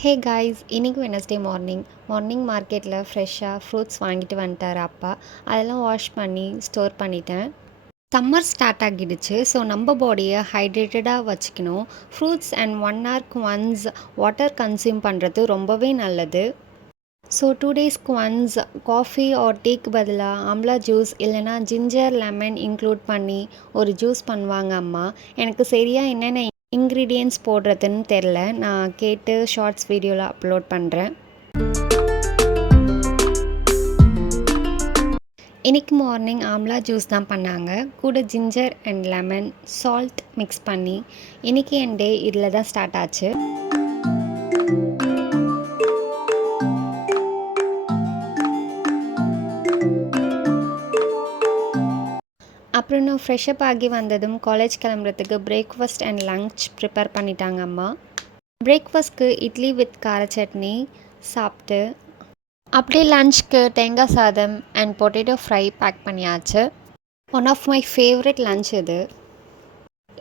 Hey guys, இன்னைக்கு Wednesday morning மார்க்கெட்டில் ஃப்ரெஷ்ஷாக ஃப்ரூட்ஸ் வாங்கிட்டு வந்துட்டார் அப்பா. அதெல்லாம் வாஷ் பண்ணி ஸ்டோர் பண்ணிட்டேன். சம்மர் ஸ்டார்ட் ஆகிடுச்சு. ஸோ நம்ம பாடியை ஹைட்ரேட்டடாக வச்சுக்கணும். ஃப்ரூட்ஸ் அண்ட் 1 ஹவர்க்கு ஒன்ஸ் வாட்டர் கன்சியூம் பண்ணுறது ரொம்பவே நல்லது. ஸோ 2 டேஸ்க்கு ஒன்ஸ் காஃபி ஆர் டீக்கு பதிலாக ஆம்லா ஜூஸ் இல்லைனா ஜிஞ்சர் லெமன் இன்க்ளூட் பண்ணி ஒரு ஜூஸ் பண்ணுவாங்க அம்மா. எனக்கு சரியாக என்னென்ன இன்க்ரீடியன்ட்ஸ் போடுறதுன்னு தெரில. நான் கேட்டு ஷார்ட்ஸ் வீடியோவில் அப்லோட் பண்ணுறேன். இன்றைக்கி மார்னிங் ஆம்லா ஜூஸ் தான் பண்ணாங்க. கூட ginger and lemon salt mix பண்ணி இன்றைக்கி என் டே இதில் தான் ஸ்டார்ட் ஆச்சு. அப்புறம் நான் ஃப்ரெஷ்அப் ஆகி வந்ததும் காலேஜ் கிளம்புறதுக்கு பிரேக்ஃபாஸ்ட் அண்ட் லன்ச் ப்ரிப்பேர் பண்ணிட்டாங்க அம்மா. பிரேக்ஃபாஸ்ட்க்கு இட்லி வித் கார சட்னி சாப்பிட்டு அப்படியே லன்ச்க்கு தேங்காய் சாதம் அண்ட் பொட்டேட்டோ ஃப்ரை பேக் பண்ணியாச்சு. One of my favourite lunch இது.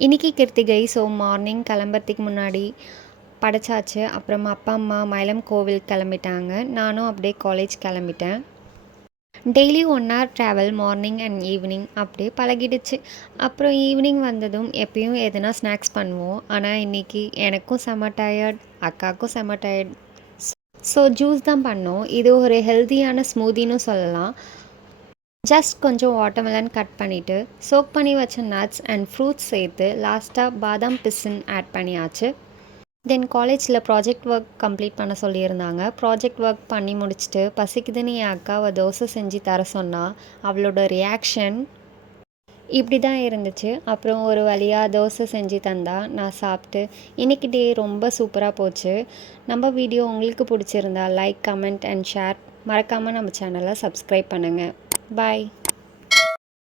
இன்றைக்கி கிருத்திகை, ஸோ மார்னிங் கிளம்புறதுக்கு முன்னாடி படைச்சாச்சு. அப்புறம் அப்பா அம்மா மயிலம் கோவில் கிளம்பிட்டாங்க. நானும் அப்படியே காலேஜ் கிளம்பிட்டேன். Daily 1 hour travel morning and evening அப்படியே பழகிடுச்சு. அப்புறம் ஈவினிங் வந்ததும் எப்பயும் எதுனா ஸ்நாக்ஸ் பண்ணுவோம். ஆனால் இன்றைக்கி எனக்கும் செம்ம டயர்ட், அக்காவுக்கும் செம்ம டயர்ட். ஸோ ஜூஸ் தான் பண்ணோம். இது ஒரு ஹெல்த்தியான ஸ்மூதின்னு சொல்லலாம். ஜஸ்ட் கொஞ்சம் வாட்டர்மெலன் கட் பண்ணிவிட்டு சோக் பண்ணி வச்ச நட்ஸ் அண்ட் ஃப்ரூட்ஸ் சேர்த்து லாஸ்ட்டாக பாதாம் பிசின் ஆட் பண்ணியாச்சு. தென் காலேஜில் ப்ராஜெக்ட் ஒர்க் கம்ப்ளீட் பண்ண சொல்லியிருந்தாங்க. ப்ராஜெக்ட் ஒர்க் பண்ணி முடிச்சுட்டு பசிக்குதுன்னு என் அக்காவை தோசை செஞ்சு தர சொன்னால் அவளோட ரியாக்ஷன் இப்படி தான் இருந்துச்சு. அப்புறம் ஒரு வழியாக தோசை செஞ்சு தந்தா. நான் சாப்பிட்டு இன்றைக்கி டே ரொம்ப சூப்பராக போச்சு. நம்ம வீடியோ உங்களுக்கு பிடிச்சிருந்தா லைக், கமெண்ட் அண்ட் ஷேர். மறக்காமல் நம்ம சேனலை சப்ஸ்கிரைப் பண்ணுங்கள். பாய்.